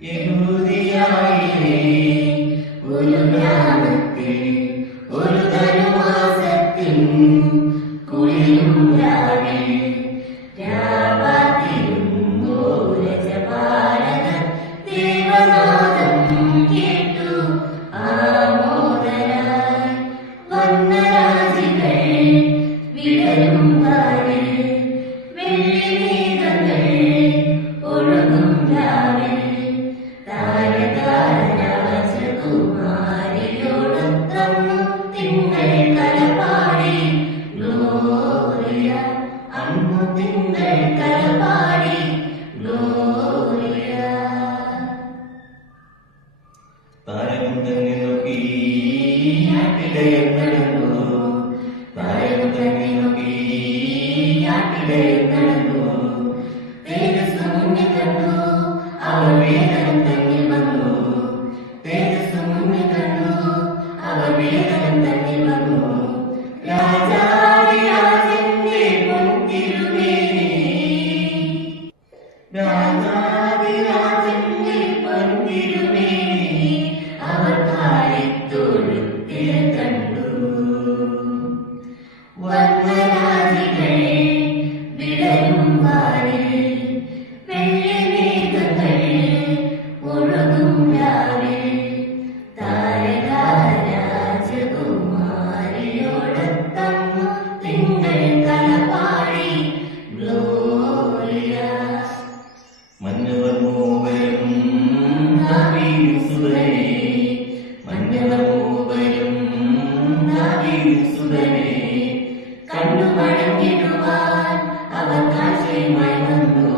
യഹൂദിയായിലെ ഒരു ഗ്രാമത്തിൽ ഒരു ധനുമാസത്തിൽ കുളിരും രാവിൽ രാവാതിരുന്നു രജപാലകർ ദേവനാദം കേട്ടു ആമോദരായി വന്ന രാജികൾ വിടരും കാവിൽ വെള്ളി മേഘങ്ങൾ ഒഴുകും രാവിൽ താരകാരാജകുമാരിയോടൊത്തന്നു തിങ്കൾ കലപാടി ഗ്ലോറിയ അന്നു തിങ്കൾ കലപാടി ഗ്ലോറിയ താരകം തന്നെ നോക്കി ആട്ടിടയം നടന്നു താരകം തന്നെ നോക്കി ആട്ടിടയം നടന്നു തേജസ് മുന്നിൽ കണ്ടു അവർ വേദനം തന്നിൽ വന്നു തേജസ് മുന്നിൽ കണ്ടു അവർ വേദനം തന്നിൽ വന്നു രാജാതിരാജന്റെ പൊൻതിരുമേനി രാജാതിരാജന്റെ പൊൻതിരുമേനി അവർ കാലിത്തൊഴുത്തിൽ കണ്ടു വന്നരാജികൾ വിടരും വാരിൽ വെള്ളി മേഘങ്ങൾ ഒഴുകും രാവിൽ താരകാരാജകുമാരിയോടൊത്തന്നു തിങ്കൾ കലപാടി ഗ്ലോറിയ മന്നവർ മൂവരും സുതനെ മന്നവർ മൂവരും സുതനെ കണ്ടു മടങ്ങിടുവാൻ അവർ കാഴ്ചയുമായി വന്നു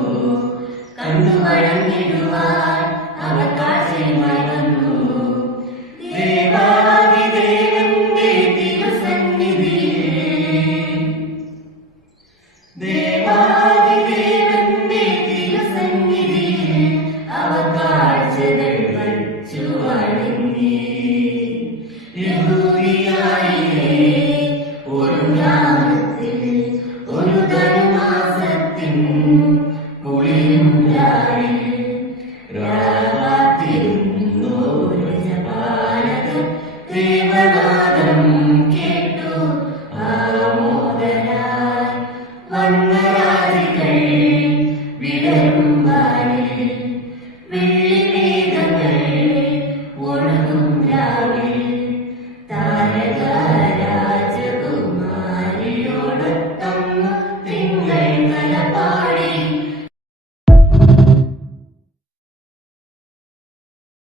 കണ്ടു മടങ്ങിടുവാൻ അവർ കാഴ്ചയുമായി വന്നു ദേവാദിദേവന്റെ തിരുസന്നിധിയിൽ ദേവാദിദേവന്റെ തിരുസന്നിധിയിൽ അവർ കാഴ്ചകൾ വച്ചു വണങ്ങി യഹൂദിയായിലെ ഒരു ഗ്രാമത്തിൽ ഒരു ധനുമാസത്തിൽ കുളിരും രാവിൽ രാവാതിരുന്നു രജപാലകർ ദേവനാദം കേട്ടു ആമോദരായി വന്ന രാജികൾ വിടരും വാരിൽ വെള്ളി